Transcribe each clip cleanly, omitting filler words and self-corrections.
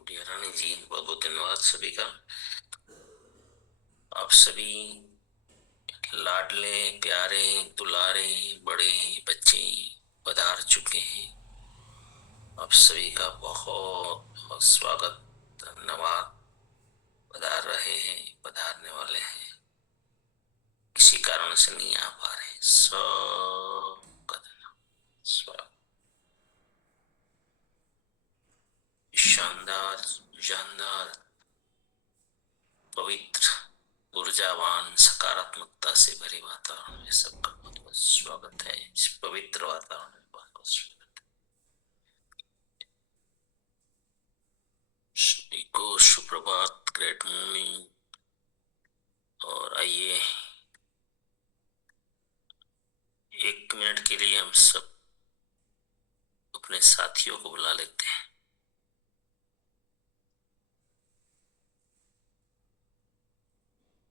गुड़िया रानी जी, बहुत बहुत धन्यवाद सभी का। आप सभी लाडले, प्यारे, दुलारे, बड़े बच्चे पधार चुके हैं। आप सभी का बहुत बहुत स्वागत, धन्यवाद। पधार रहे हैं, पधारने वाले हैं, किसी कारण से नहीं आ पा रहे, सबका धन्यवाद, स्वागत। शानदार, शानदार, पवित्र, ऊर्जावान, सकारात्मकता से भरे वातावरण में सबका बहुत बहुत स्वागत है। इस पवित्र वातावरण में बहुत बहुत स्वागत है। सभी को सुप्रभात, ग्रेट मॉर्निंग। और आइए 1 मिनट के लिए हम सब अपने साथियों को बुला लेते हैं।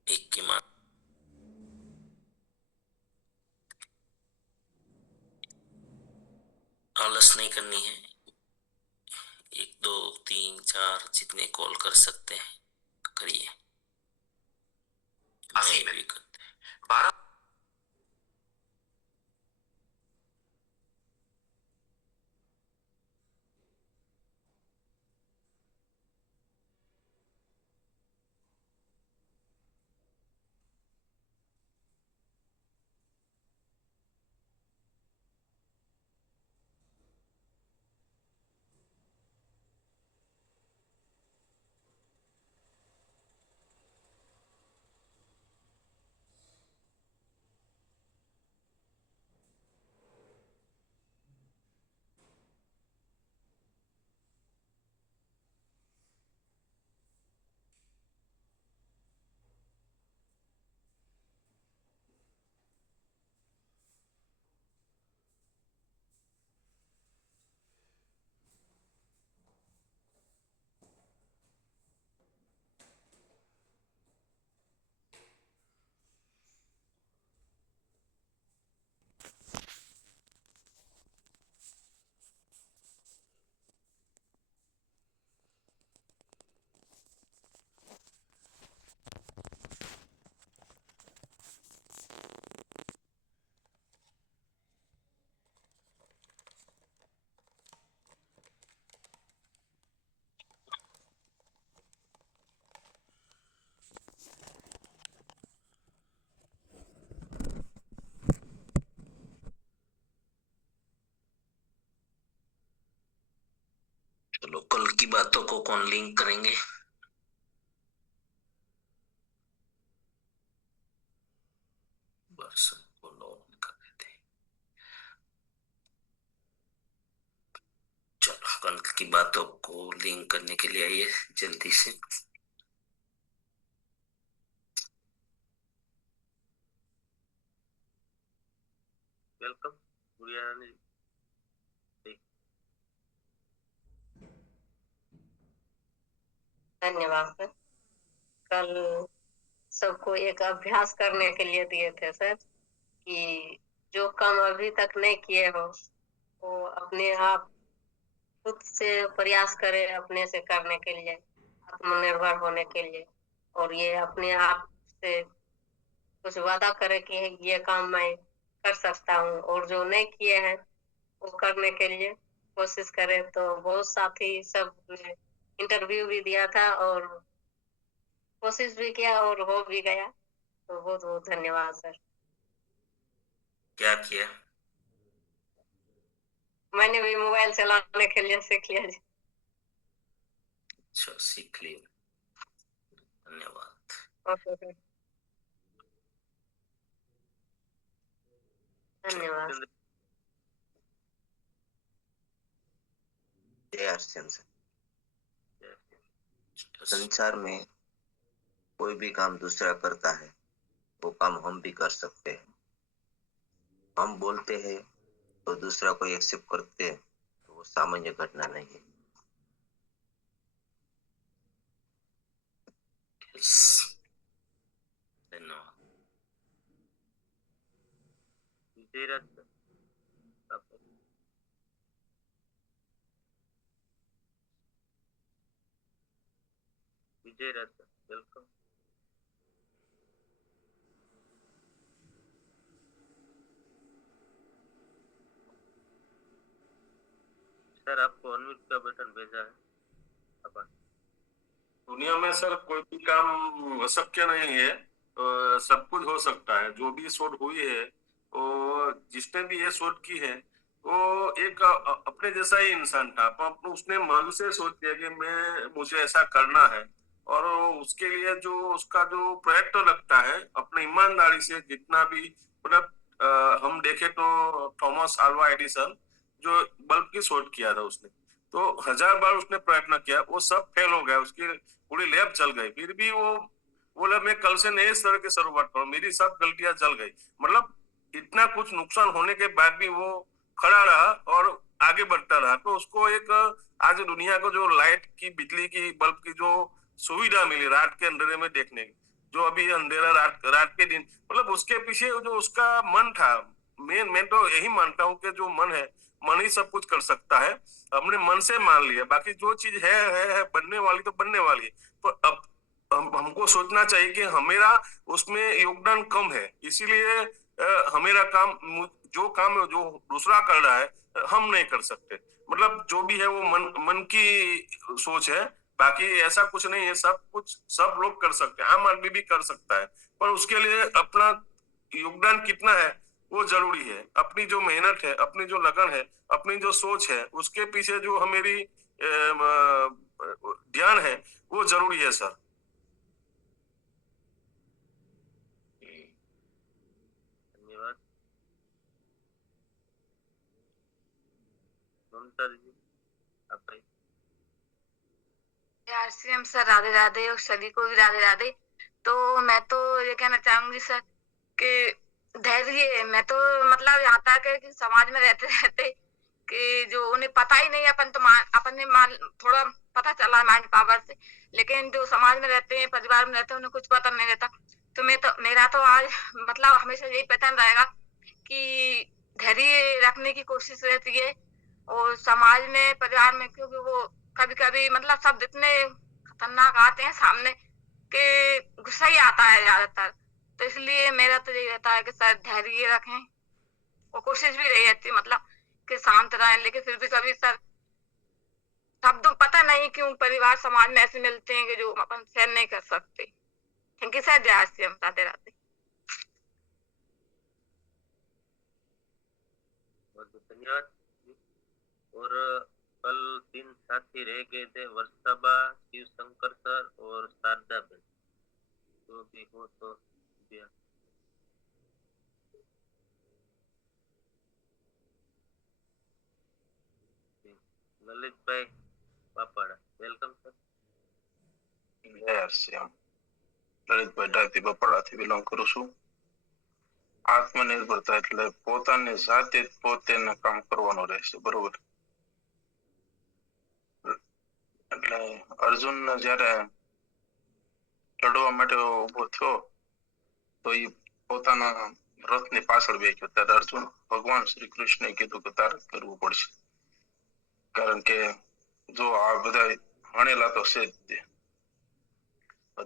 एक की मां आलस नहीं करनी है। 1 2 3 4 जितने कॉल कर सकते हैं करिए। मैं भी करते हैं। 12। चलो, कल की बातों को कौन लिंक करेंगे? बस को लॉग कर देते हैं। चलो, कल की बातों को लिंक करने के लिए आइए जल्दी से। वेलकम गुड़िया रानी जी। धन्यवाद सर। कल सबको एक अभ्यास करने के लिए दिए थे सर कि जो काम अभी तक नहीं किए हो वो अपने आप खुद से प्रयास करें अपने से करने के लिए, आत्मनिर्भर होने के लिए। और ये अपने आप से कुछ वादा करे कि ये काम मैं कर सकता हूँ, और जो नहीं किए हैं वो करने के लिए कोशिश करें। तो बहुत साथी सब ने इंटरव्यू भी दिया था और कोशिश भी किया और हो भी गया। तो बहुत बहुत धन्यवाद सर। क्या किया? मैंने भी मोबाइल चलाने के लिए सीख लिया जी। अच्छा, सीख लिया, धन्यवाद। ओके सर, धन्यवाद। संसार में कोई भी काम दूसरा करता है वो काम हम भी कर सकते हैं। हम बोलते हैं तो दूसरा कोई एक्सेप्ट करते हैं तो वो सामान्य घटना नहीं है। धन्यवाद। विजय राजा, वेलकम। सर आपको अनम्यूट का बटन भेजा है। आभार। दुनिया में सर कोई भी काम अशक्य नहीं है, सब कुछ हो सकता है। जो भी शोध हुई है, वो जिसने भी ये शोध की है वो एक अपने जैसा ही इंसान था। उसने मन से सोच लिया कि मुझे ऐसा करना है, और उसके लिए जो उसका जो प्रयत्न लगता है अपनी ईमानदारी से, जितना भी मतलब हम देखे तो थॉमस अल्वा एडिसन जो बल्ब की शोध किया था उसने, तो 1000 बार उसने प्रयत्न किया, वो सब फेल हो गया, उसकी पूरी लैब जल गई। फिर भी वो बोला मैं कल से नए स्तर की शुरुआत करूं, मेरी सब गलतियां जल गई। मतलब इतना कुछ नुकसान होने के बाद भी वो खड़ा रहा और आगे बढ़ता रहा। तो उसको एक आज दुनिया को जो लाइट की, बिजली की, बल्ब की जो सुविधा मिली रात के अंधेरे में देखने की, जो अभी अंधेरा रात के दिन, मतलब उसके पीछे जो उसका मन था। मैं तो यही मानता हूँ कि जो मन है, मन ही सब कुछ कर सकता है। अपने मन से मान लिया, बाकी जो चीज है बनने वाली तो बनने वाली है। तो अब हमको सोचना चाहिए कि हमेरा उसमें योगदान कम है, इसीलिए हमेरा काम, जो काम जो दूसरा कर रहा है हम नहीं कर सकते। मतलब जो भी है वो मन की सोच है, बाकी ऐसा कुछ नहीं है। सब कुछ सब लोग कर सकते हैं, आम आदमी भी कर सकता है, पर उसके लिए अपना योगदान कितना है वो जरूरी है। अपनी जो मेहनत है, अपनी जो लगन है, अपनी जो सोच है, उसके पीछे जो हमारी ध्यान है, वो जरूरी है सर। धन्यवाद। ममता जी आप भाई। आरसीएम सर, राधे राधे, और सभी को भी राधे राधे। तो मैं तो ये कहना चाहूंगी सर कि धैर्य, मैं तो मतलब यहाँ तक है कि समाज में रहते रहते कि जो उन्हें पता ही नहीं, अपन तो अपन ने थोड़ा पता चला माइंड पावर से, लेकिन जो समाज में रहते हैं, परिवार में रहते हैं, उन्हें कुछ पता नहीं रहता। तो मेरा तो आज मतलब हमेशा यही पैटर्न रहेगा कि धैर्य रखने की कोशिश रहती है। और समाज में, परिवार में, क्योंकि वो कभी कभी मतलब शब्द इतने खतरनाक आते हैं सामने कि गुस्सा ही आता है ज्यादातर। तो इसलिए मेरा तो यही रहता है कि सर धैर्य रखें, और कोशिश भी रही रहती मतलब कि शांत रहें। लेकिन फिर भी कभी सर शब्द पता नहीं क्यों परिवार समाज में ऐसे मिलते हैं कि जो अपन सहन नहीं कर सकते। थैंक यू सर, जय श्री राम, राधे राधे। बहुत धन्यवाद। और कल 3 साथी रह गए थे, वर्षाबा, शिव शंकर सर और शारदा बहन। जो भी हो तो दिया। ललित भाई पापड़ा, वेलकम सर। જય શ્યામ લલિતભાઈ ડાતી બપડાથી બિલોંગ કરું છું। આત્મનિર્ભરતા એટલે પોતાની જાતે જ પોતાને કામ કરવાનું રહેશે, બરોબર? એટલે અર્જુન જ્યારે લડવા માટે ઉભો થયો તો એ પોતાના રથની પાછળ બેઠો, ત્યારે અર્જુન ભગવાન શ્રી કૃષ્ણે કીધું કે તારે કરવું પડશે, કારણ કે જો આ બધા ભણેલા તો છે જ તે,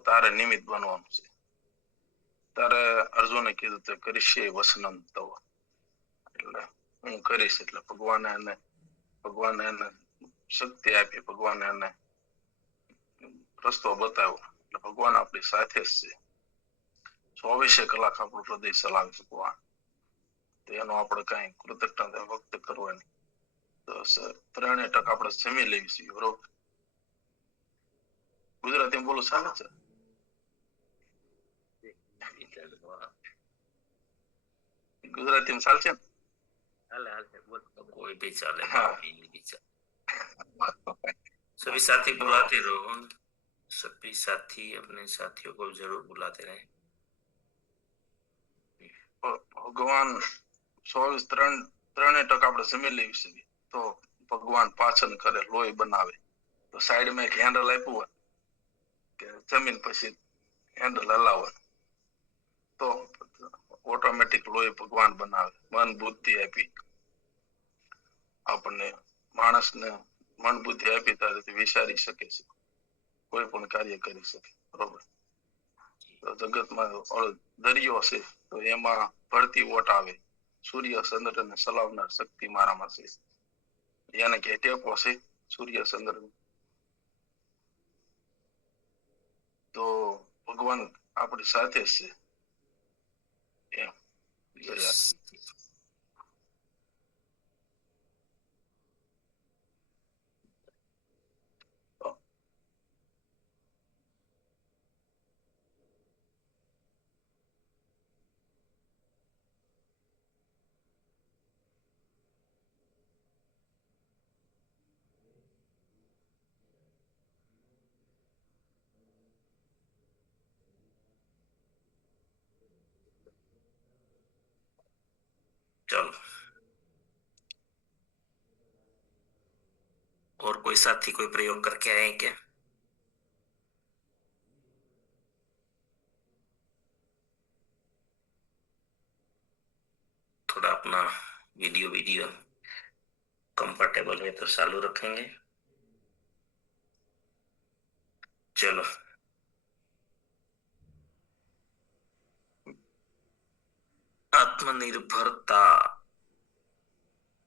તારે નિમિત્ત બનવાનું છે। ત્યારે અર્જુને કીધું તે કરીશે વસનમ તવ, એટલે હું કરીશ। એટલે ભગવાને એને શક્તિ આપી, ભગવાને એને રસ્તો બતાવ્યો। એટલે ભગવાન આપણી સાથે જ છે, 24 કલાક આપણું હૃદય ચલાવે છે ભગવાન। તો એનો આપણે કઈ કૃતજ્ઞતા વ્યક્ત કરવાની, તો 93% આપણે જમી લેવી જોઈએ, બરોબર? ગુજરાતીમાં બોલું ચાલે છે? ગુજરાતીમાં ચાલશે ને? हाल हाल है बोल। कोई भी चले, हाँ। हिंदी भी चले। सभी साथी बुलाते रहो, सभी साथी अपने साथियों को जरूर बुलाते रहे। ભગવાન 23% આપણે જમી લેવી છે, તો ભગવાન પાચન કરે, લોહી બનાવે। તો સાઈડ માં એક હેન્ડલ આપ્યું હોય કે જમીન પછી હેન્ડલ હલાવવાનું, તો ઓટોમેટિક લોહી ભગવાન બનાવે। મન બુદ્ધિ આપી આપણને, માણસને મન બુદ્ધિ આપી ત્યારે વિચારી શકે છે, કોઈ પણ કાર્ય કરી શકે. બરોબર. તો જગતમાં ઓલો દરિયો છે તો એમાં ભરતી ઓટ આવે, સૂર્ય ચંદ્રને ચલાવનાર શક્તિ મારામાં છે, એને કે ટેકો છે સૂર્ય ચંદ્ર. તો ભગવાન આપણી સાથે જ છે એમ. જય આરસી. चलो, और कोई साथी कोई प्रयोग करके आए हैं क्या? थोड़ा अपना वीडियो कंफर्टेबल है तो चालू रखेंगे. चलो, आत्मनिर्भरता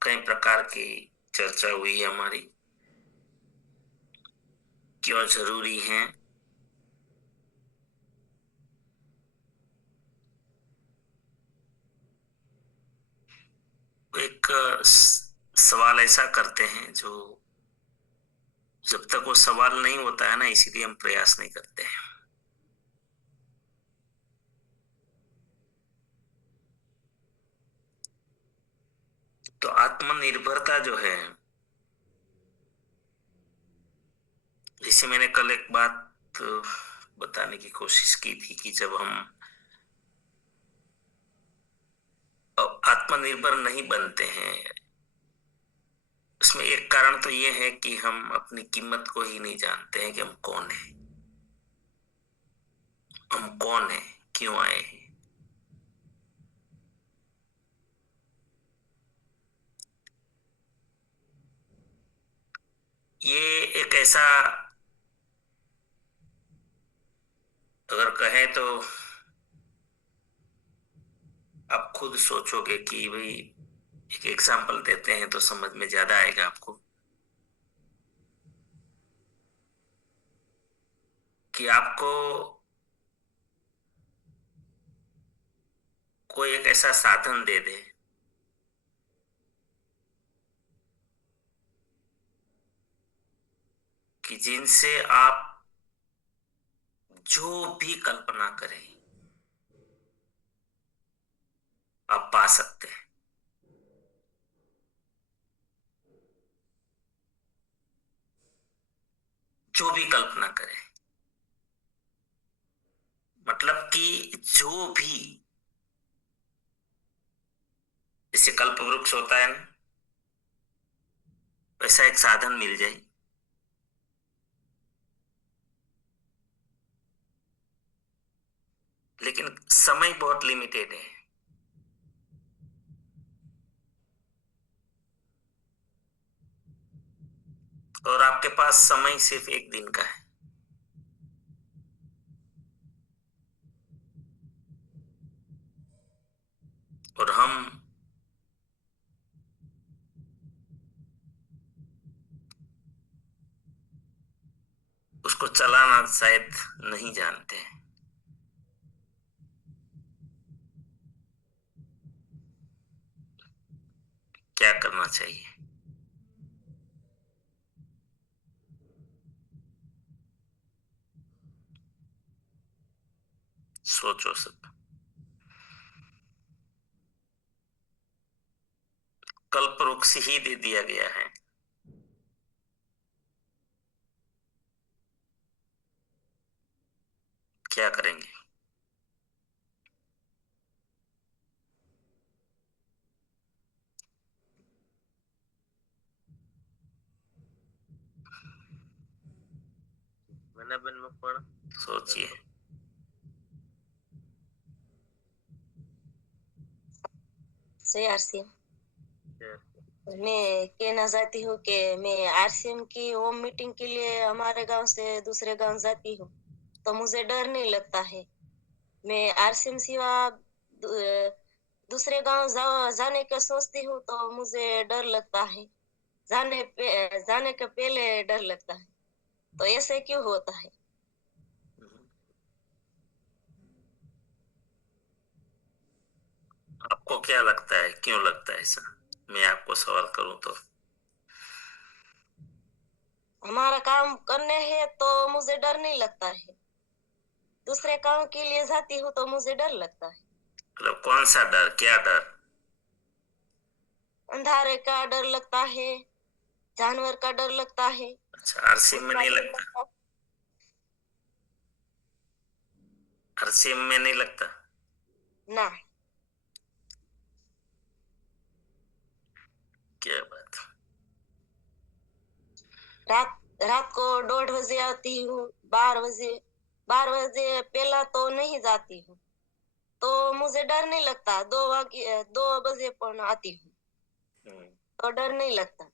कई प्रकार की चर्चा हुई है हमारी, क्यों जरूरी है, एक सवाल ऐसा करते हैं जो जब तक वो सवाल नहीं होता है ना, इसीलिए हम प्रयास नहीं करते हैं. तो आत्मनिर्भरता जो है, जैसे मैंने कल एक बात बताने की कोशिश की थी कि जब हम आत्मनिर्भर नहीं बनते हैं, उसमें एक कारण तो ये है कि हम अपनी कीमत को ही नहीं जानते हैं कि हम कौन है, क्यों आए हैं. ये एक ऐसा, अगर कहें तो आप खुद सोचोगे कि भाई, एक एग्जाम्पल देते हैं तो समझ में ज्यादा आएगा आपको, कि आपको कोई एक ऐसा साधन दे दे कि जिनसे आप जो भी कल्पना करें आप पा सकते हैं. जो भी कल्पना करें, मतलब कि जो भी, जैसे कल्प वृक्ष होता है ना, वैसा एक साधन मिल जाए, लेकिन समय बहुत लिमिटेड है. और आपके पास समय सिर्फ एक दिन का है. और हम उसको चलाना शायद नहीं जानते हैं. क्या करना चाहिए? सोचो सब. कल्प वृक्ष ही दे दिया गया है, क्या करेंगे? મનાબેન મકવાણા. सोचिए. जय आरसी. જય આરસી. मैं कहना चाहती हूँ कि मैं आरसीएम की होम मीटिंग के लिए हमारे गांव से दूसरे गांव जाती हूँ तो मुझे डर नहीं लगता है। मैं आरसीएम सिवा दूसरे गांव जाने का सोचती हूँ तो मुझे डर लगता है। जाने के पहले डर लगता है, तो ऐसे क्यों होता है? आपको क्या लगता है, क्यों लगता है ऐसा? मैं आपको सवाल करूं तो हमारा काम करने है तो मुझे डर नहीं लगता है, दूसरे काम के लिए जाती हूँ तो मुझे डर लगता है। मतलब कौन सा डर, क्या डर? अंधारे का डर लगता है, जानवर का डर लगता है, अच्छा, आरसीएम में उसका नहीं डर लगता? लगता है। आरसीएम में नहीं लगता? ना, क्या बात। रात रात को 2:30 आती हूँ, 12 बजे पहला तो नहीं जाती हूँ तो मुझे डर नहीं लगता। 2 बजे पर आती हूँ तो डर नहीं लगता।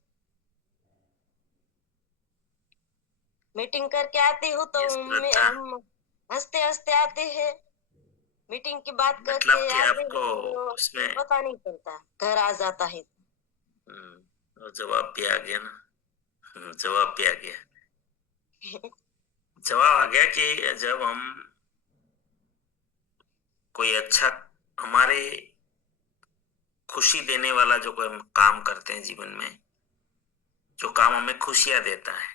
मीटिंग करके आती हूँ तो ये श्रद्धा, हम हंसते हंसते आते हैं, मीटिंग की बात मतलब करके कि आते आपको हैं तो उसमें पता नहीं चलता, घर आ जाता है। और जवाब भी आ गया ना। जवाब भी आ गया। जवाब आ गया कि जब हम कोई अच्छा, हमारे खुशी देने वाला जो कोई हम काम करते हैं जीवन में, जो काम हमें खुशियां देता है,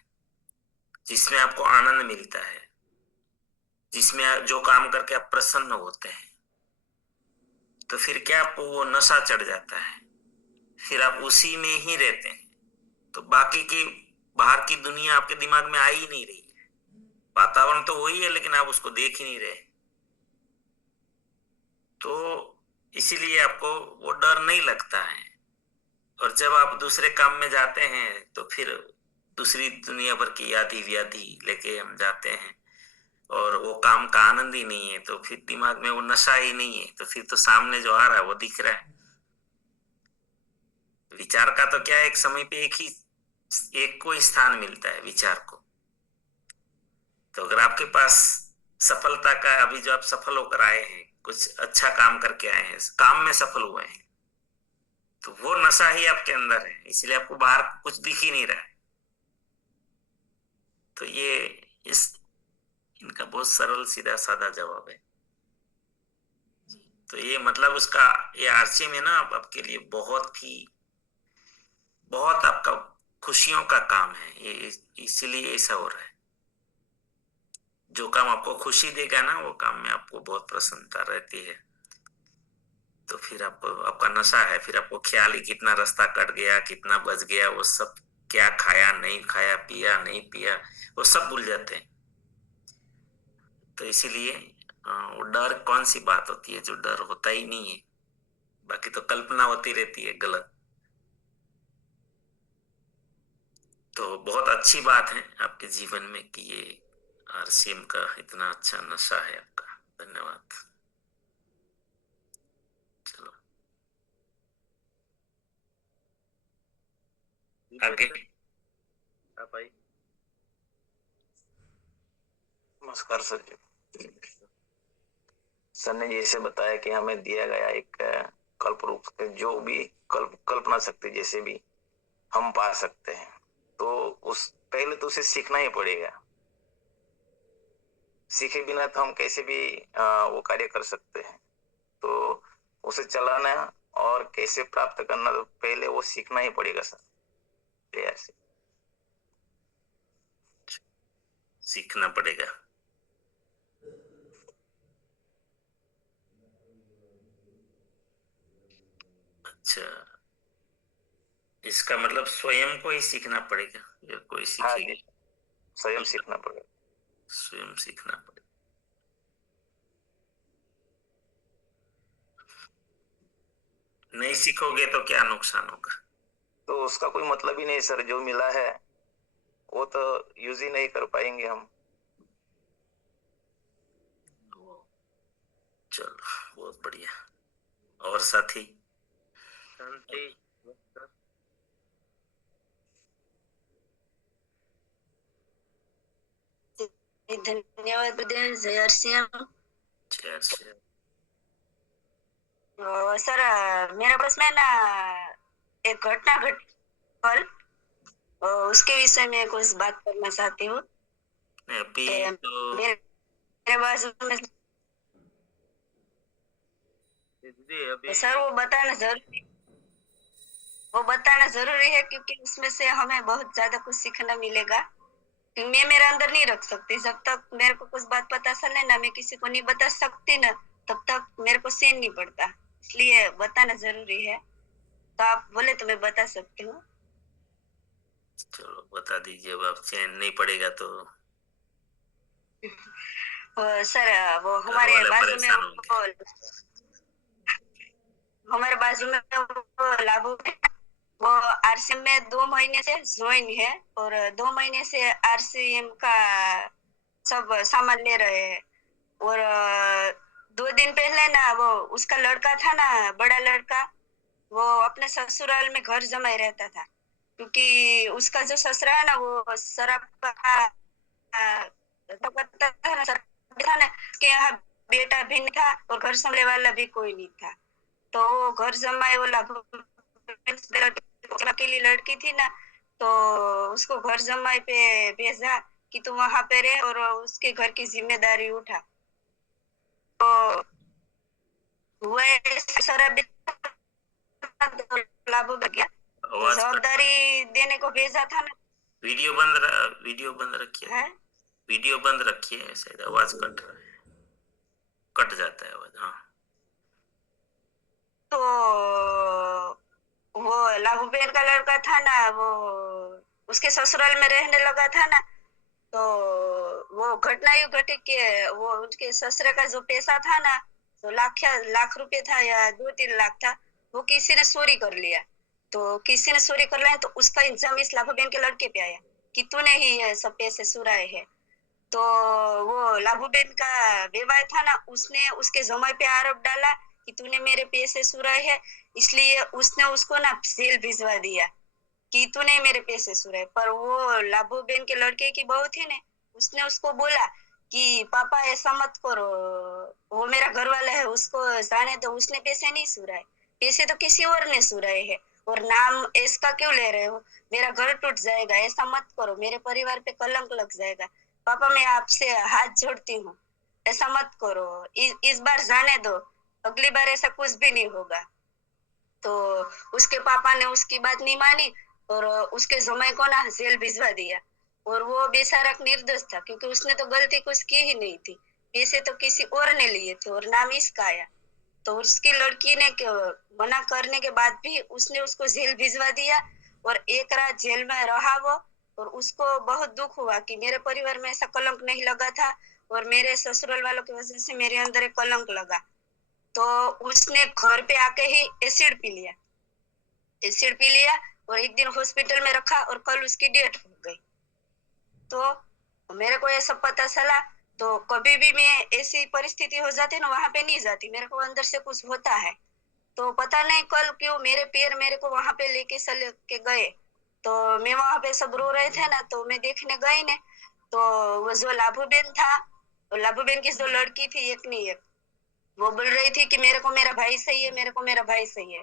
जिसमें आपको आनंद मिलता है, जिसमें जो काम करके आप प्रसन्न होते हैं, तो फिर क्या आपको वो नशा चढ़ जाता है, फिर आप उसी में ही रहते हैं। तो बाकी की बाहर की दुनिया आपके दिमाग में आ ही नहीं रही है। वातावरण तो वही है लेकिन आप उसको देख ही नहीं रहे। तो इसीलिए आपको वो डर नहीं लगता है। और जब आप दूसरे काम में जाते हैं तो फिर दूसरी दुनिया भर की यादी व्याधि लेके हम जाते हैं और वो काम का आनंद ही नहीं है, तो फिर दिमाग में वो नशा ही नहीं है, तो फिर तो सामने जो आ रहा है वो दिख रहा है। विचार का तो क्या है, एक समय पे एक को ही स्थान मिलता है विचार को। तो अगर आपके पास सफलता का, अभी जो आप सफल होकर आए हैं, कुछ अच्छा काम करके आए हैं, काम में सफल हुए हैं, तो वो नशा ही आपके अंदर है, इसलिए आपको बाहर कुछ दिख ही नहीं रहा है। तो ये इस इनका बहुत सरल सीधा साधा जवाब है। तो ये मतलब उसका, ये आरसी में ना आपके लिए बहुत आपका खुशियों का काम है ये, इसीलिए ऐसा हो रहा है। जो काम आपको खुशी देगा ना, वो काम में आपको बहुत प्रसन्नता रहती है। तो फिर आपको, आपका नशा है, फिर आपको ख्याल ही कितना रास्ता कट गया, कितना बच गया, वो सब, क्या खाया नहीं खाया, पिया नहीं पिया, वो सब भूल जाते हैं। तो इसीलिए वो डर कौन सी बात होती है, जो डर होता ही नहीं है, बाकी तो कल्पना होती रहती है गलत। तो बहुत अच्छी बात है आपके जीवन में कि ये आरसीएम का इतना अच्छा नशा है आपका। धन्यवाद। चलो आगे। हाँ भाई। नमस्कार सर जी। सर ने जैसे बताया कि हमें दिया गया एक कल्प रूप से जो भी कल्पना शक्ति जैसे भी हम पा सकते हैं, तो उस पहले तो उसे सीखना ही पड़ेगा। सीखे बिना तो हम कैसे भी वो कार्य कर सकते हैं। तो उसे चलाना और कैसे प्राप्त करना, तो पहले वो सीखना ही पड़ेगा सर, तैयार से। सीखना पड़ेगा। अच्छा, इसका मतलब स्वयं को ही सीखना पड़ेगा या कोई हाँ जी, सीखेगा? स्वयं सीखना पड़ेगा। स्वयं सीखना पड़ेगा। नहीं सीखोगे तो क्या नुकसान होगा? तो उसका कोई मतलब ही नहीं सर, जो मिला है वो तो यूज ही नहीं कर पाएंगे हम। चलो, बहुत बढ़िया। और साथी? शांति। धन्यवाद गुरुदेव। जय आरसीएम। जय श्री सर, मेरे पास में ना एक घटना घट कल, उसके विषय में कुछ बात करना चाहती हूँ। नहीं, अभी तो मेरे बाजू में दीदी अभी सर वो बताना जरूरी है, क्योंकि उसमें से हमें बहुत ज्यादा कुछ सीखना मिलेगा। क्योंकि मैं मेरे अंदर नहीं रख सकती। जब तक मेरे को कुछ बात पता चले ना, मैं किसी को नहीं बता सकती ना, तब तक मेरे को सीन नहीं पड़ता। इसलिए बताना जरूरी है। तो आप बोले तो मैं बता सकती हूँ। चलो बता दीजिए। अब आप चैन नहीं पड़ेगा तो सर, वो घर वाले परेशान होंगे। हमारे बाजू में वो लाभू है। वो आरसीएम में 2 महीने से ज्वाइन है, और 2 महीने से आरसीएम का सब सामान ले रहे हैं। और 2 दिन पहले ना, वो उसका लड़का था ना, बड़ा लड़का, वो अपने ससुराल में घर जमाए रहता था। क्योंकि उसका जो ससुरा है ना, वो शराब का तो पता था ना, शराब था ना, कि यहाँ बेटा भी नहीं था और घर संभालने वाला भी कोई नहीं था। तो वो घर जमाए, वो अकेली लड़की थी ना, तो उसको घर जमाई पे भेजा कि तू वहां पे रहे और उसके घर की जिम्मेदारी उठा। तो वह शराब लाभ हो गया। आवाज कट जवाबदारी देने को भेजा था ना। वीडियो बंद रखिए। है वीडियो बंद रखिए, शायद आवाज कट रहा है, कट जाता है आवाज। हाँ, तो वो लाभूबेन का लड़का था ना, वो उसके ससुराल में रहने लगा था ना। तो वो घटना यूं घटी कि वो उनके ससुरे का जो पैसा था ना, तो लाख रुपए था या 2-3 लाख था, वो किसी ने चोरी कर लिया। तो किसी ने चोरी कर लिया, तो उसका इल्जाम इस लाभूबेन के लड़के पे आया कि तूने ही ये सब पैसे चुराए हैं। तो वो लाभूबेन का बेवाय था ना, उसने उसके जमाई पे आरोप डाला कि तूने मेरे पैसे चुराए हैं। इसलिए उसने उसको ना जेल भिजवा दिया कि तूने मेरे पैसे चुराए। पर वो लाभूबेन के लड़के की बहू थी ने, उसने उसको बोला कि पापा ऐसा मत करो, वो मेरा घर वाला है, उसको जाने दो, उसने पैसे नहीं चुराए, पैसे तो किसी और ने चुराए हैं। और नाम इसका क्यों ले रहे हो, मेरा घर टूट जाएगा, ऐसा मत करो, मेरे परिवार पे कलंक लग जाएगा। पापा मैं आपसे हाथ जोड़ती हूँ, ऐसा मत करो, इस बार जाने दो, अगली बार ऐसा कुछ भी नहीं होगा। तो उसके पापा ने उसकी बात नहीं मानी और उसके जमाई को ना जेल भिजवा दिया। और वो बेचारा निर्दोष था, क्योंकि उसने तो गलती कुछ की ही नहीं थी, पैसे तो किसी और ने लिए थे और नाम इसका आया। तो उसकी लड़की ने मना करने के बाद भी उसने उसको जेल भिजवा दिया और एक रात जेल में रहा वो। और उसको बहुत दुख हुआ कि मेरे परिवार में ऐसा कलंक नहीं लगा था और मेरे ससुराल वालों की वजह से मेरे अंदर एक कलंक लगा। तो उसने घर पे आके ही एसिड पी लिया और एक दिन हॉस्पिटल में रखा और कल उसकी डेथ हो गई। तो मेरे को ये सब पता चला, तो कभी भी मैं ऐसी परिस्थिति हो जाती ना, वहां पे नहीं जाती, मेरे को अंदर से कुछ होता है। तो पता नहीं कल क्यों मेरे पैर मेरे को वहां पे लेके चले के गए। तो मैं वहां पे सब रो रहे थे ना, तो मैं देखने गई ने, तो वो जो लाभूबेन था, लाभूबेन की जो लड़की थी, एक नहीं एक, वो बोल रही थी कि मेरे को मेरा भाई सही है, मेरे को मेरा भाई सही है।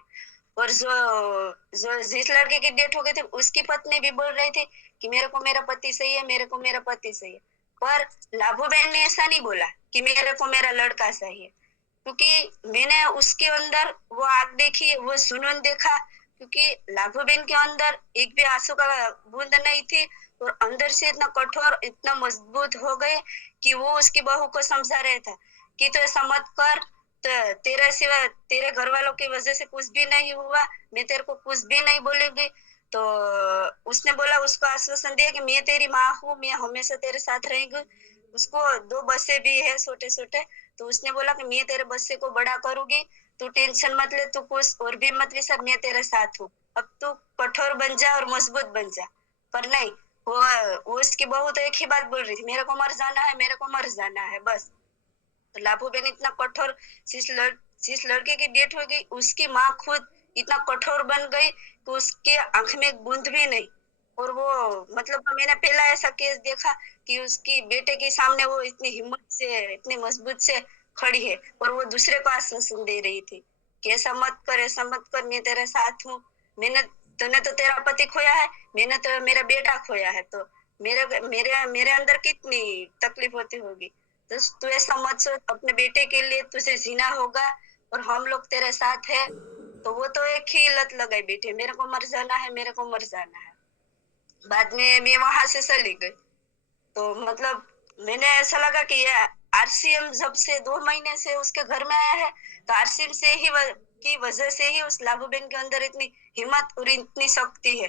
और जो जो जिस लड़के की डेथ हो गई थी, उसकी पत्नी भी बोल रही थी कि मेरे को मेरा पति सही है, मेरे को मेरा पति सही है। पर लाभूबेन ने ऐसा नहीं बोला कि मेरे को मेरा लड़का सही है, क्योंकि मैंने उसके अंदर वो आग देखी, वो जुनून देखा। क्योंकि लाभूबेन के अंदर एक भी आंसू का बूंद नहीं थी और अंदर से इतना कठोर, इतना मजबूत हो गए कि वो उसकी बहू को समझा रहा था कि तो ऐसा मत कर, तो तेरे सिवा तेरे घर वालों की वजह से कुछ भी नहीं हुआ, मैं तेरे को कुछ भी नहीं बोलूंगी। तो उसने बोला, उसको आश्वासन दिया कि मैं तेरी माँ हूँ, मैं हमेशा तेरे साथ रहेंगी। उसको 2 बच्चे भी है छोटे छोटे। तो उसने बोला कि मैं तेरे बच्चे को बड़ा करूंगी, तू टेंशन मत ले, तू कुछ और भी मत विचार, मैं तेरे साथ हूँ, अब तू कठोर बन जा और मजबूत बन जा। पर नहीं, वो उसकी बहू तो एक ही बात बोल रही थी, मेरे को मर जाना है, मेरे को मर जाना है, बस। तो लाभूबेन इतना कठोर, जिस लड़के की डेथ हो गई, उसकी माँ खुद इतना कठोर बन गई कि उसके आंख में एक बूंद भी नहीं। और वो मतलब मैंने पहला ऐसा केस देखा कि उसकी बेटे के सामने वो इतनी हिम्मत से इतनी मजबूत से खड़ी है और वो दूसरे को आश्वासन दे रही थी कि ऐसा मत कर, मैं तेरे साथ हूँ। तूने तो तेरा पति खोया है, मैंने तो मेरा बेटा खोया है, तो मेरे मेरे मेरे अंदर कितनी तकलीफ होती होगी। तो तू ऐसा मत सोच, अपने बेटे के लिए तुझे जीना होगा और हम लोग तेरे साथ है। तो वो तो एक ही लत लगाई बैठे, मेरे को मर जाना है, मेरे को मर जाना है। बाद में मैं वहां से चली गई। तो मतलब मैंने ऐसा लगा कि ये आरसीएम जब से 2 महीने से उसके घर में आया है, तो आरसीएम से ही की वजह से ही उस लाभूबेन के अंदर इतनी हिम्मत और इतनी शक्ति है।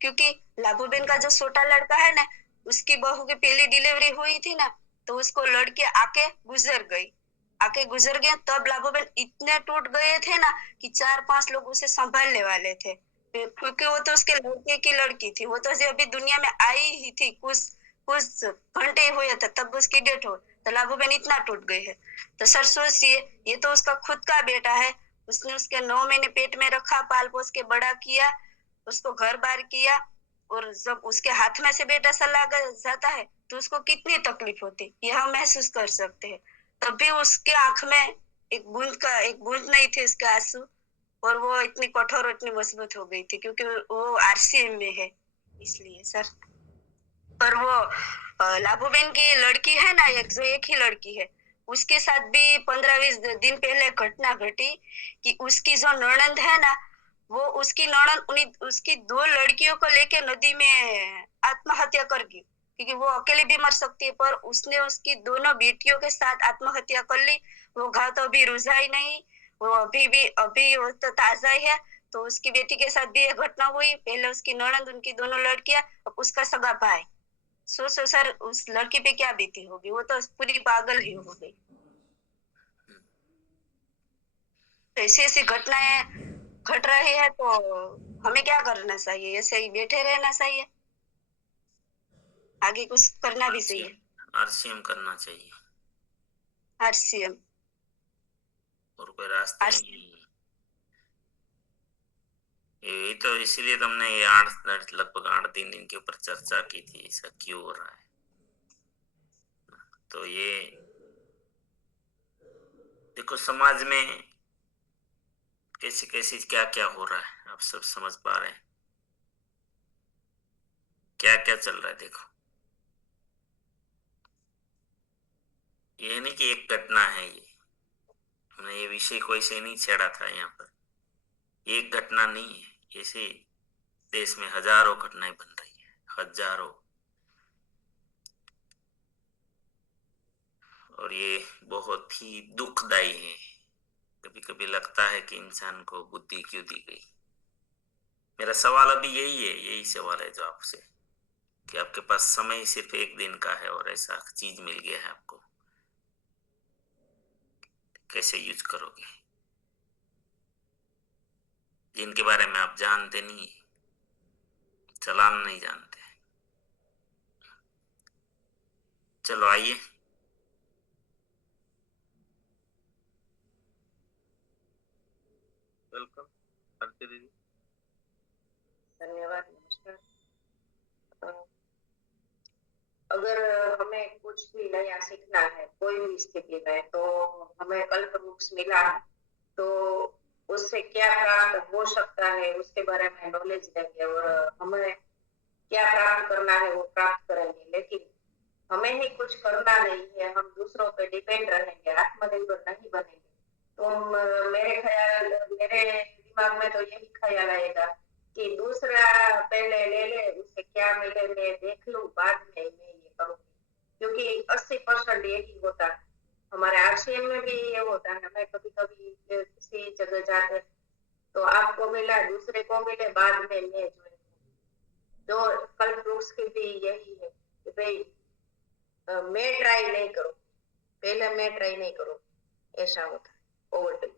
क्योंकि लाभूबेन का जो छोटा लड़का है ना, उसकी बहू की पहली डिलीवरी हुई थी ना, तो उसको लड़के आके गुजर गए। तब लाभूबेन इतने टूट गए थे ना कि 4-5 लोग उसे संभालने वाले थे, क्योंकि वो तो उसके लड़के की लड़की थी। वो तो अभी दुनिया में आई ही थी, कुछ घंटे हुए थे तब उसकी डेथ हो। तो लाभूबेन इतना टूट गए है। तो सर सोचिए, ये तो उसका खुद का बेटा है, उसने उसके 9 महीने पेट में रखा, पाल पोस के बड़ा किया, उसको घर बार किया, और जब उसके हाथ में से बेटा चला जाता है तो उसको कितनी तकलीफ होती, ये हम महसूस कर सकते हैं। तब भी उसके आंख में एक बूंद नहीं थी उसके आंसू, और वो इतनी कठोर और इतनी मजबूत हो गई थी क्योंकि वो आरसीएम में है, इसलिए सर। पर वो लाभूबेन की लड़की है ना, एक ही लड़की है, उसके साथ भी 15-20 दिन पहले घटना घटी कि उसकी जो ननद है ना, वो उसकी ननद उसकी 2 लड़कियों को लेके नदी में आत्महत्या कर गई, क्योंकि वो अकेले भी मर सकती है, पर उसने उसकी दोनों बेटियों के साथ आत्महत्या कर ली। वो घाव तो अभी रुझा ही नहीं, वो अभी वो तो ताजा ही है। तो उसकी बेटी के साथ भी ये घटना हुई, पहले उसकी ननद, उनकी दोनों लड़कियां, अब उसका सगा भाई। सोचो सर, उस लड़की पे क्या बीती होगी, वो तो पूरी पागल ही हो गई। तो ऐसी ऐसी घटनाएं घट रही है, तो हमें क्या करना चाहिए? ऐसे ही बैठे रहना चाहिए? आगे कुछ करना भी चाहिए। आरसीएम करना चाहिए, आरसीएम और कोई रास्ता ही आरसीएम नहीं है। यही तो इसीलिए तुमने ये 8 लगभग 8 दिन इनके ऊपर चर्चा की थी, ऐसा क्यों हो रहा है। तो ये देखो समाज में कैसे कैसे क्या क्या हो रहा है, आप सब समझ पा रहे हैं क्या क्या चल रहा है। देखो, ये नहीं कि एक घटना है, ये हमने ये विषय कोई से नहीं छेड़ा था यहाँ पर, एक घटना नहीं है। ऐसे देश में हजारों घटनाएं बन रही है, हजारों। और ये बहुत ही दुखदाई है। कभी कभी लगता है कि इंसान को बुद्धि क्यों दी गई। मेरा सवाल अभी यही सवाल है जो आपसे, कि आपके पास समय सिर्फ 1 दिन का है और ऐसा चीज मिल गया है आपको, कैसे यूज करोगे? जिनके बारे में आप जानते नहीं, चलाना नहीं जानते। चलो आइए, वेलकम आरती दीदी। धन्यवाद, नमस्कार। अगर हमें कुछ भी नया सीखना है कोई भी स्थिति में, तो हमें कल्प वृक्ष मिला है, तो उससे क्या प्राप्त हो सकता है उसके बारे में नॉलेज देंगे, और हमें क्या प्राप्त करना है वो प्राप्त करेंगे। लेकिन हमें ही कुछ करना नहीं है, हम दूसरों पे डिपेंड रहेंगे, आत्मनिर्भर नहीं बनेंगे, तो मेरे दिमाग में तो यही ख्याल आएगा कि दूसरा पहले ले ले, उससे क्या मिले मैं देख लूं, बाद में मैं ये करूंगी। क्योंकि 80% यही होता है, हमारे आरसीएम में भी ये होता है। मैं कभी कभी किसी जगह जाते तो आपको मिला, दूसरे को मिले, बाद में मैं जो कल्प वृक्ष की भी यही है कि भाई मैं ट्राई नहीं करूँ, पहले मैं ट्राई नहीं करूँ, ऐसा होता है ओवर टाइम।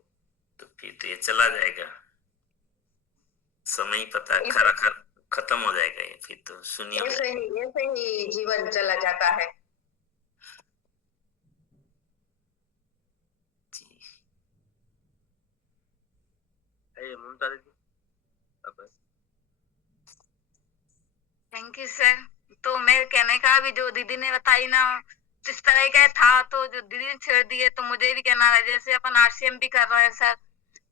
तो फिर तो ये चला जाएगा, समय पता खरा खत्म हो जाएगा ये, फिर तो शून्य में। ऐसे ही जीवन चला जाता है। जी, आइए ममता दीदी, आप आइए। Thank you sir. तो मेरे कहने का भी जो दीदी ने बताई ना, जिस तरह का था, तो जो दीदी ने छेड़ दिए, तो मुझे भी कहना है, जैसे अपन आरसीएम भी कर रहे हैं सर,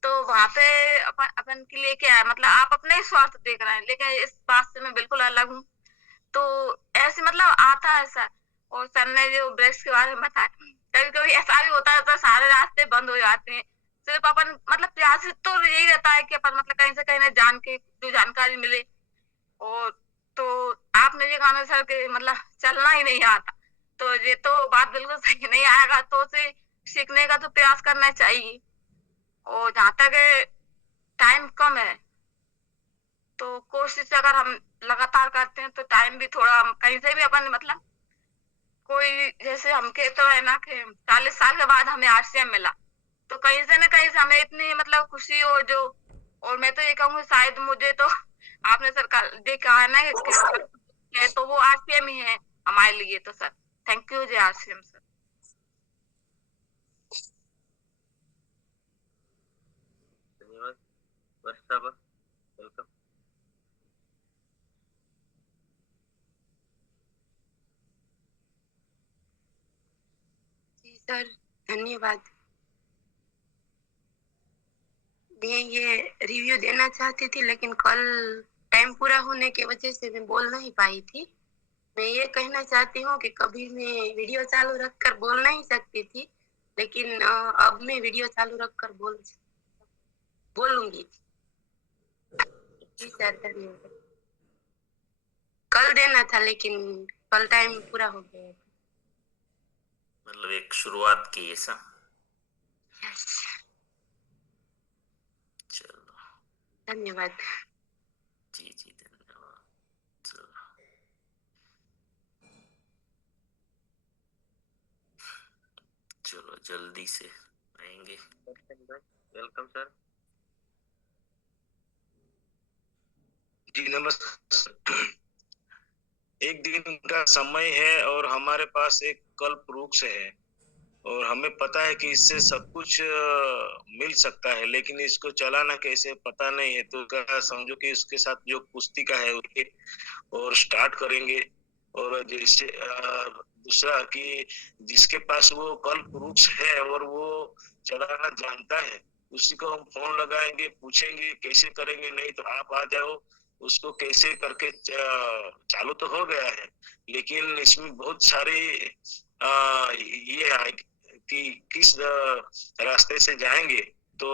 तो वहां पे अपन अपन के लिए क्या है, मतलब आप अपने ही स्वार्थ देख रहे हैं, लेकिन इस बात से मैं बिल्कुल अलग हूँ। तो ऐसे मतलब आता है सर। और सर ने जो ब्रेक्स के बारे में बताया, कभी कभी ऐसा भी होता है तो सारे रास्ते बंद हो जाते हैं, सिर्फ अपन मतलब प्रयास तो यही रहता है कि अपन मतलब कहीं से कहीं जान के जो जानकारी मिले। और तो आपने ये कहा ना सर कि मतलब चलना ही नहीं आता, तो ये तो बात बिल्कुल सही, नहीं आएगा तो उसे सीखने का तो प्रयास करना चाहिए। और जहाँ तक टाइम कम है, तो कोशिश अगर हम लगातार करते हैं तो टाइम भी थोड़ा कहीं से भी अपन मतलब कोई, जैसे हमके तो है ना कि 40 साल के बाद हमें आरसीएम मिला, तो कहीं से ना कहीं से हमें इतनी मतलब खुशी हो जो। और मैं तो ये कहूँगी शायद मुझे तो आपने सरकार देखा है ना कि तो वो आरसीएम ही है हमारे लिए। तो sir thank you ji RCM sir. धन्यवाद। वर्षाबा, वेलकम। जी सर, धन्यवाद। मैं ये रिव्यू देना चाहती थी, लेकिन कल टाइम पूरा होने की वजह से मैं बोल नहीं पाई थी। मैं ये कहना चाहती हूँ कि कभी मैं वीडियो चालू रखकर बोल नहीं सकती थी, लेकिन अब मैं वीडियो चालू रखकर बोलूंगी। जी सर, धन्यवाद। कल देना था, लेकिन कल टाइम पूरा हो गया। मतलब एक शुरुआत की ऐसा। यस, चलो धन्यवाद। जी जी धन्यवाद। चलो चलो जल्दी से आएंगे। Welcome sir. जी नमस्कार। एक दिन का समय है और हमारे पास एक कल्प वृक्ष है, और हमें पता है कि इससे सब कुछ मिल सकता है, लेकिन इसको चलाना कैसे पता नहीं है। तो क्या समझो कि उसके साथ जो पुस्तिका है उसके और स्टार्ट करेंगे। और जैसे दूसरा कि जिसके पास वो कल्प वृक्ष है और वो चलाना जानता है, उसी को हम फोन लगाएंगे, पूछेंगे कैसे करेंगे। नहीं तो आप आ जाओ, उसको कैसे करके चालू तो हो गया है, लेकिन इसमें बहुत सारे ये है कि किस रास्ते से जाएंगे तो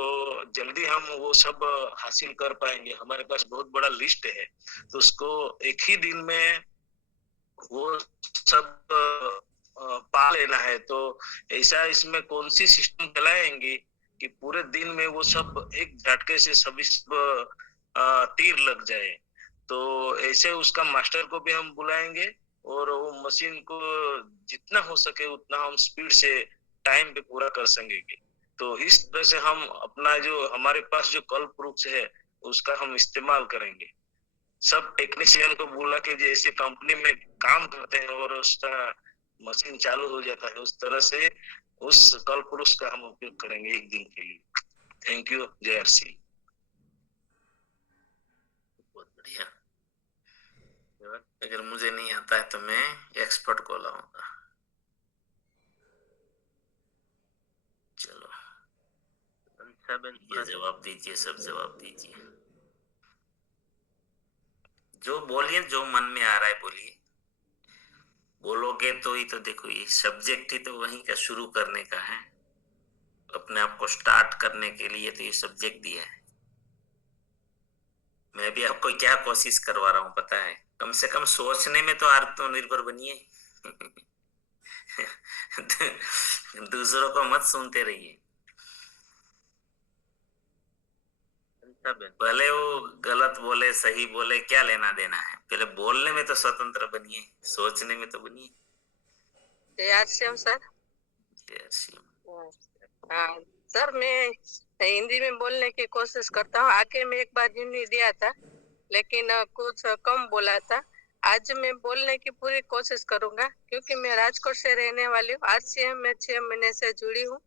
जल्दी हम वो सब हासिल कर पाएंगे। हमारे पास बहुत बड़ा लिस्ट है, तो उसको एक ही दिन में वो सब पा लेना है। तो ऐसा इसमें कौन सी सिस्टम चलाएंगे कि पूरे दिन में वो सब एक झटके से सभी सब तीर लग जाए। तो ऐसे उसका मास्टर को भी हम बुलाएंगे, और वो मशीन को जितना हो सके उतना हम स्पीड से टाइम पे पूरा कर सकेंगे। तो इस तरह से हम अपना जो हमारे पास जो कल्प वृक्ष है उसका हम इस्तेमाल करेंगे। सब टेक्नीशियन को बोला कि जैसे कंपनी में काम करते हैं और उसका मशीन चालू हो जाता है, उस तरह से उस कल्प वृक्ष का हम उपयोग करेंगे एक दिन के लिए। Thank you. जय आरसी। बहुत बढ़िया। अगर मुझे नहीं आता है तो मैं एक्सपर्ट को लाऊंगा। चलो ये जवाब दीजिए, सब जवाब दीजिए। जो बोलिए, जो मन में आ रहा है बोलिए। बोलोगे तो ही तो देखो, ये सब्जेक्ट ही तो वहीं का शुरू करने का है, अपने आप को स्टार्ट करने के लिए तो ये सब्जेक्ट दिया है। मैं भी आपको क्या कोशिश करवा रहा हूँ पता है, कम से कम सोचने में तो आत्मनिर्भर बनिए। दूसरों को मत सुनते रहिए, भले वो गलत बोले सही बोले, क्या लेना देना है। पहले बोलने में तो स्वतंत्र बनिए, सोचने में तो बनिए। जय सर। हाँ सर, मैं हिंदी में बोलने की कोशिश करता हूँ। आगे मैं एक बार हिंदी दिया था, लेकिन कुछ कम बोला था। आज मैं बोलने की पूरी कोशिश करूंगा, क्योंकि मैं राजकोट से रहने वाली हूँ। आरसीएम में 6 महीने से जुड़ी हूँ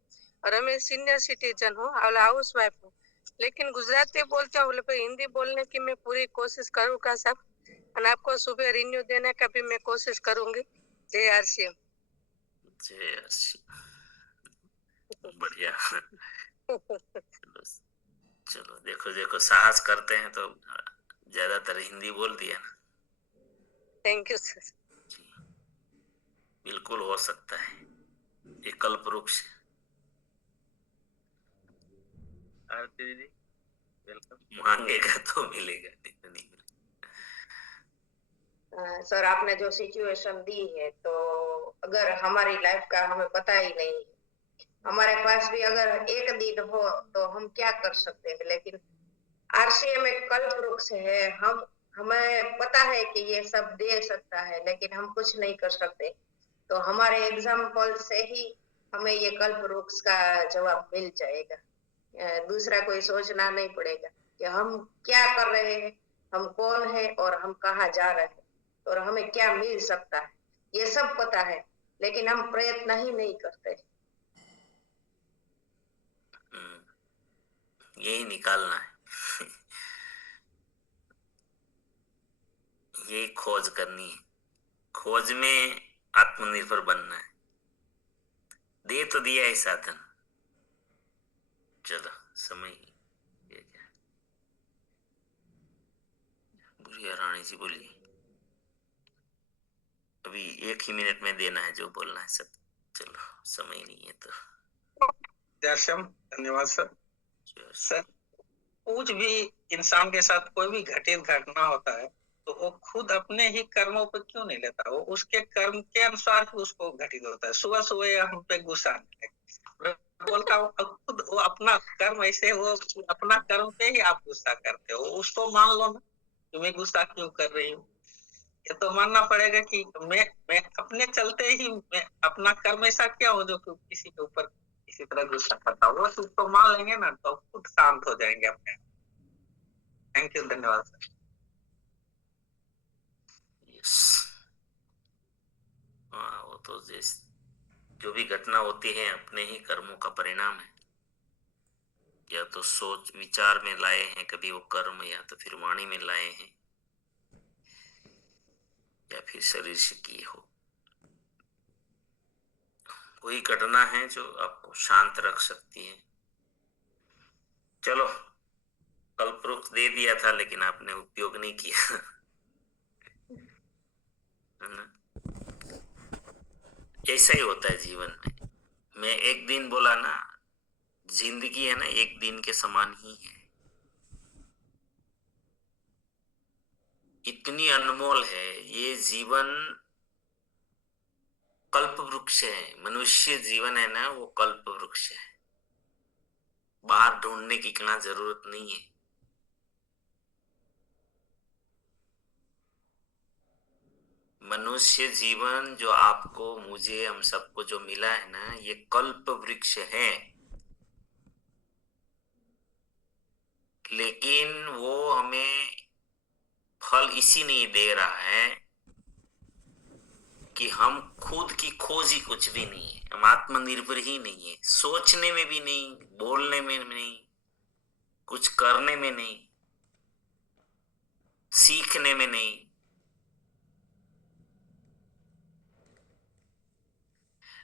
और मैं सीनियर सिटीजन हूँ और हाउस वाइफ हूँ। लेकिन गुजराती बोलते हूँ, हिंदी बोलने की मैं पूरी कोशिश करूंगा सब। और आपको सुबह रिन्यू देने का भी मैं कोशिश करूंगी। जय आरसीएम। जय श्री बढ़िया। चलो देखो देखो साहस करते हैं तो ज्यादातर हिंदी बोल दिया ना। Thank you sir. जी बिल्कुल हो सकता है, ये कल्प वृक्ष। आरती दीदी वेलकम। मांगेगा तो मिलेगा, नहीं तो नहीं मिलेगा। सर आपने जो सिचुएशन दी है, तो अगर हमारी लाइफ का हमें पता ही नहीं, हमारे पास भी अगर एक दिन हो तो हम क्या कर सकते हैं, लेकिन आरसीएम एक कल्प वृक्ष है। हमें पता है कि ये सब दे सकता है, लेकिन हम कुछ नहीं कर सकते। तो हमारे एग्जाम्पल से ही हमें ये कल्प वृक्ष का जवाब मिल जाएगा। दूसरा कोई सोचना नहीं पड़ेगा कि हम क्या कर रहे हैं, हम कौन है और हम कहाँ जा रहे हैं और हमें क्या मिल सकता है। ये सब पता है, लेकिन हम प्रयत्न ही नहीं करते। यही निकालना है। यही खोज करनी है, खोज में आत्मनिर्भर बनना है। दे तो दिया है साधन, चलो समय ये क्या। बुढ़िया रानी जी बोलिए, अभी 1 ही मिनट में देना है जो बोलना है सब। चलो समय नहीं है तो। धन्यवाद सर। सर कुछ भी इंसान के साथ कोई भी घटित घटना होता है तो वो खुद अपने ही कर्मों पर क्यों नहीं लेता, वो उसके कर्म के अनुसार ही उसको घटित होता है। सुबह सुबह हम पे गुस्सा बोलता हूँ, खुद वो अपना कर्म ऐसे, वो अपना कर्म पे ही आप गुस्सा करते हो, उसको मान लो ना कि मैं गुस्सा क्यों कर रही हूँ। ये तो मानना पड़ेगा कि मैं अपने चलते ही मैं अपना कर्म ऐसा क्या हो जो किसी के ऊपर किसी तरह गुस्सा करता हूँ। वो उसको मान लेंगे ना तो खुद शांत हो जाएंगे अपने। थैंक यू, धन्यवाद सर। हाँ वो तो जो भी घटना होती है अपने ही कर्मों का परिणाम है। या तो सोच विचार में लाए हैं कभी वो कर्म, या तो फिर वाणी में लाए हैं, या फिर शरीर से किए हो। कोई घटना है जो आपको शांत रख सकती है। चलो कल्पवृक्ष दे दिया था लेकिन आपने उपयोग नहीं किया। है ना? ऐसा ही होता है जीवन में। मैं एक दिन बोला ना, जिंदगी है ना एक दिन के समान ही है। इतनी अनमोल है ये जीवन, कल्प वृक्ष है। मनुष्य जीवन है ना वो कल्प वृक्ष है। बाहर ढूंढने की कहाँ जरूरत नहीं है। मनुष्य जीवन जो आपको, मुझे, हम सबको जो मिला है ना, ये कल्प वृक्ष है। लेकिन वो हमें फल इसी नहीं दे रहा है कि हम खुद की खोज ही कुछ भी नहीं है, हम आत्मनिर्भर ही नहीं है। सोचने में भी नहीं, बोलने में नहीं, कुछ करने में नहीं, सीखने में नहीं।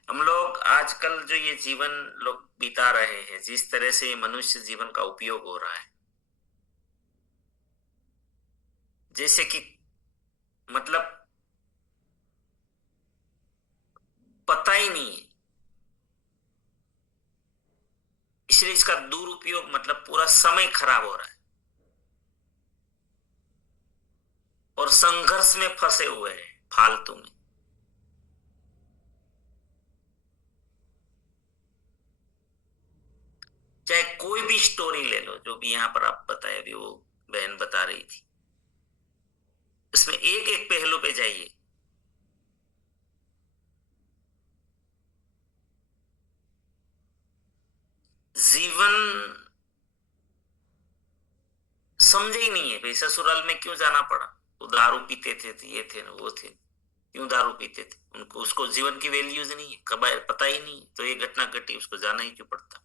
हम लोग आजकल जो ये जीवन लोग बिता रहे हैं, जिस तरह से ये मनुष्य जीवन का उपयोग हो रहा है, जैसे कि मतलब पता ही नहीं है। इसलिए इसका दुरुपयोग मतलब पूरा समय खराब हो रहा है और संघर्ष में फंसे हुए हैं फालतू में। चाहे कोई भी स्टोरी ले लो, जो भी यहाँ पर आप बताए, अभी वो बहन बता रही थी, इसमें एक एक पहलू पे जाइए। जीवन समझे ही नहीं है भाई, ससुराल में क्यों जाना पड़ा। वो दारू पीते थे, ये थे वो थे, क्यों दारू पीते थे, उनको उसको जीवन की वैल्यूज नहीं है, कब पता ही नहीं, तो ये घटना घटी, उसको जाना ही क्यों पड़ता।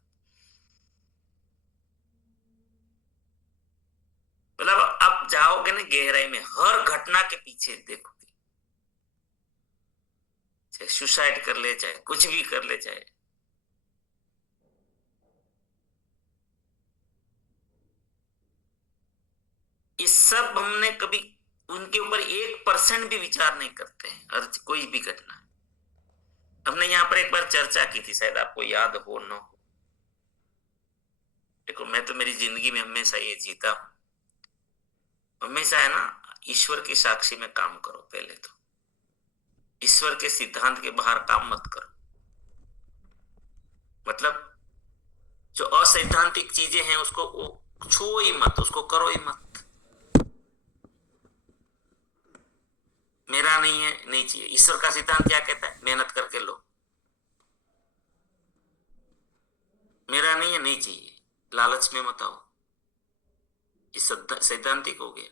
मतलब आप आप जाओगे ना गहराई में, हर घटना के पीछे देखोगे, चाहे सुसाइड कर ले, चाहे कुछ भी कर ले, चाहे ये सब हमने कभी उनके ऊपर 1% भी विचार नहीं करते हैं। हर कोई भी घटना, हमने यहाँ पर एक बार चर्चा की थी, शायद आपको याद हो न हो। देखो मैं तो मेरी जिंदगी में हमेशा ये जीता हूं, हमेशा है ना, ईश्वर की साक्षी में काम करो। पहले तो ईश्वर के सिद्धांत के बाहर काम मत करो। मतलब जो असैद्धांतिक चीजें हैं उसको छुओ ही मत, उसको करो ही मत। मेरा नहीं है, नहीं चाहिए। ईश्वर का सिद्धांत क्या कहता है? मेहनत करके लो। मेरा नहीं है, नहीं चाहिए, लालच में मत आओ। ये सैद्धांतिक हो गया।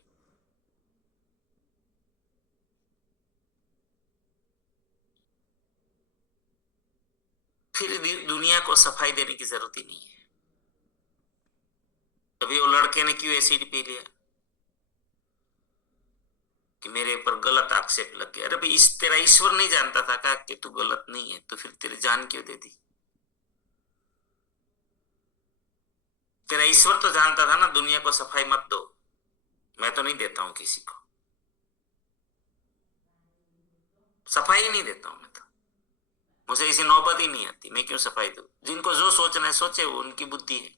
फिर दुनिया को सफाई देने की जरूरत ही नहीं है। अभी वो लड़के ने क्यों एसिड पी लिया कि मेरे ऊपर गलत आक्षेप लग गया? अरे भाई, तेरा ईश्वर नहीं जानता था क्या कि तू गलत नहीं है? तो फिर तेरी जान क्यों दे दी? तेरा ईश्वर तो जानता था ना, दुनिया को सफाई मत दो। मैं तो नहीं देता हूं किसी को सफाई, ही नहीं देता हूं मैं तो। मुझे इसी नौबत ही नहीं आती, मैं क्यों सफाई दूं? जिनको जो सोचना है सोचे, वो उनकी बुद्धि है।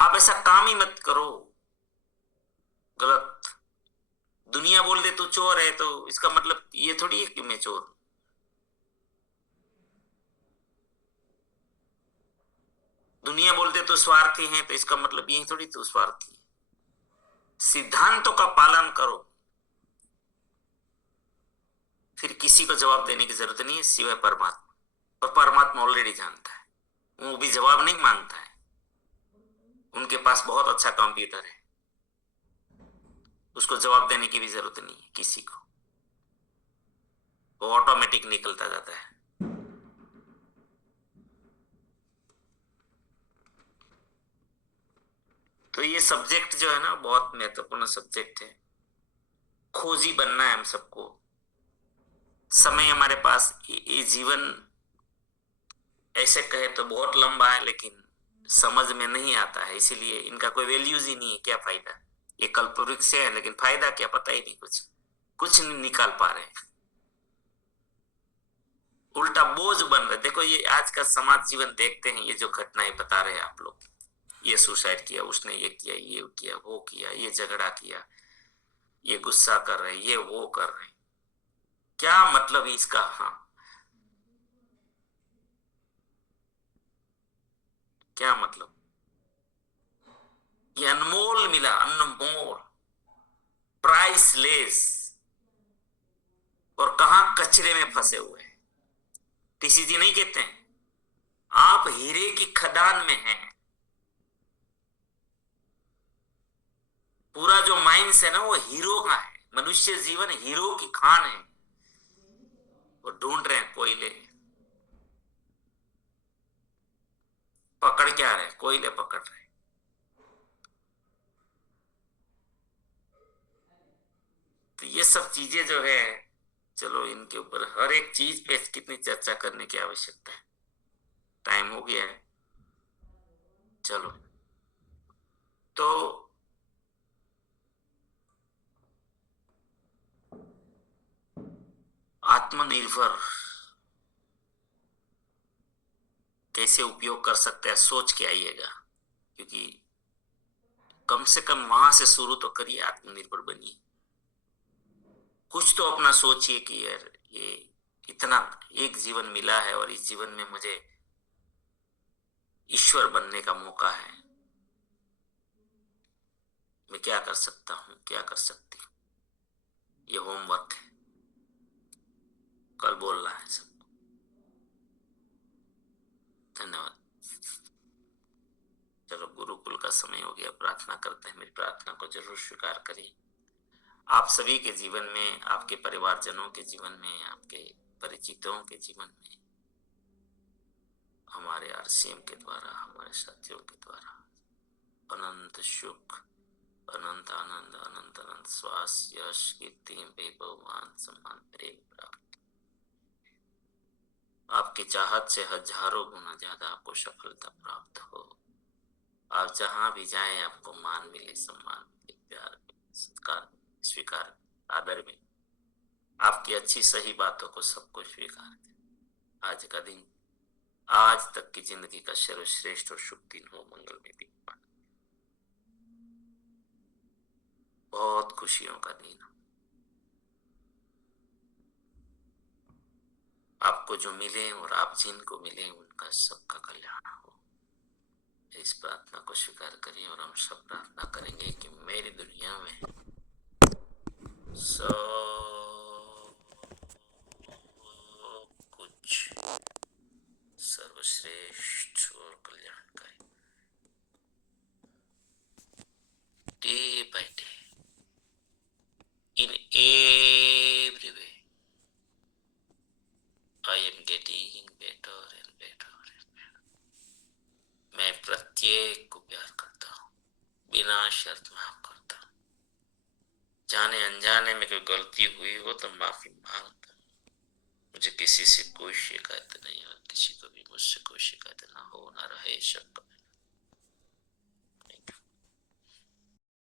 आप ऐसा काम ही मत करो गलत। दुनिया बोल दे तू चोर है तो इसका मतलब ये थोड़ी है कि मैं चोर हूं। दुनिया बोलते तो स्वार्थी हैं तो इसका मतलब यही थोड़ी तो स्वार्थी है। सिद्धांतों का पालन करो, फिर किसी को जवाब देने की जरूरत नहीं है सिवाय परमात्मा। और परमात्मा ऑलरेडी जानता है, वो भी जवाब नहीं मांगता है। उनके पास बहुत अच्छा कंप्यूटर है, उसको जवाब देने की भी जरूरत नहीं है किसी को, वो ऑटोमेटिक निकलता जाता है। तो ये सब्जेक्ट जो है ना, बहुत महत्वपूर्ण सब्जेक्ट है। खोजी बनना है हम सबको। समय हमारे पास, ये जीवन ऐसे कहे तो बहुत लंबा है, लेकिन समझ में नहीं आता है, इसीलिए इनका कोई वैल्यूज ही नहीं है। क्या फायदा? ये कल्पवृक्ष है, लेकिन फायदा क्या पता ही नहीं, कुछ नहीं निकाल पा रहे, उल्टा बोझ बन रहे। देखो ये आज का समाज जीवन देखते हैं, ये जो घटनाएं बता रहे हैं आप लोग, ये सुसाइड किया, उसने ये किया, ये किया, वो किया, ये झगड़ा किया, ये गुस्सा कर रहे, ये वो कर रहे, क्या मतलब है इसका? हाँ, क्या मतलब? ये अनमोल मिला, अनमोल, प्राइसलेस, और कहां? कचरे में फंसे हुए हैं। टीसी जी नहीं कहते हैं आप हीरे की खदान में हैं। पूरा जो माइंस है ना, वो हीरो का है। मनुष्य जीवन हीरो की खान है। वो ढूंढ रहे हैं कोयले, पकड़ क्या रहे? कोयले पकड़ रहे। तो ये सब चीजें जो है, चलो इनके ऊपर हर एक चीज पे कितनी चर्चा करने की आवश्यकता है। टाइम हो गया है, चलो। तो आत्मनिर्भर कैसे उपयोग कर सकते हैं, सोच के आइएगा। क्योंकि कम से कम वहां से शुरू तो करिए, आत्मनिर्भर बनिए। कुछ तो अपना सोचिए कि यार ये इतना एक जीवन मिला है और इस जीवन में मुझे ईश्वर बनने का मौका है। मैं क्या कर सकता हूं, क्या कर सकती हूँ? ये होमवर्क है, कल बोलना है सब। धन्यवाद। चलो, गुरुकुल का समय हो गया, प्रार्थना करते हैं। मेरी प्रार्थना को जरूर स्वीकार करिए। आप सभी के जीवन में, आपके परिवारजनों के जीवन में, आपके परिचितों के जीवन में हमारे आरसीएम के द्वारा, हमारे साथियों के द्वारा अनंत सुख, अनंत आनंद, अनंत अनंत श्वास, यश, कीर्ति, वैभव, मान सम्मान, प्रेम प्राप्त। आपकी चाहत से हजारों गुना ज्यादा आपको सफलता प्राप्त हो। आप जहां भी जाएं आपको मान मिले, सम्मान मिले, प्यार मिले, सत्कार, स्वीकार, आदर मिले। आपकी अच्छी सही बातों को सबको स्वीकार करें। आज का दिन, आज तक की जिंदगी का सर्वश्रेष्ठ और शुभ दिन हो, मंगलमय दिन। बहुत खुशियों का दिन हो। आपको जो मिले और आप जिनको मिले उनका सबका कल्याण हो। इस प्रार्थना को स्वीकार करिए और हम सब प्रार्थना करेंगे कि मेरी दुनिया में सब कुछ सर्वश्रेष्ठ और कल्याणकारी, day by day, in every way I am getting better and better and better। मैं प्रत्येक को प्यार करता हूँ, बिना शर्त माफ करता हूँ। जाने अनजाने में कोई गलती हुई हो तो माफी मांगता हूँ। मुझे किसी से कोई शिकायत नहीं और किसी को भी मुझसे कोई शिकायत ना हो, ना रहे शक।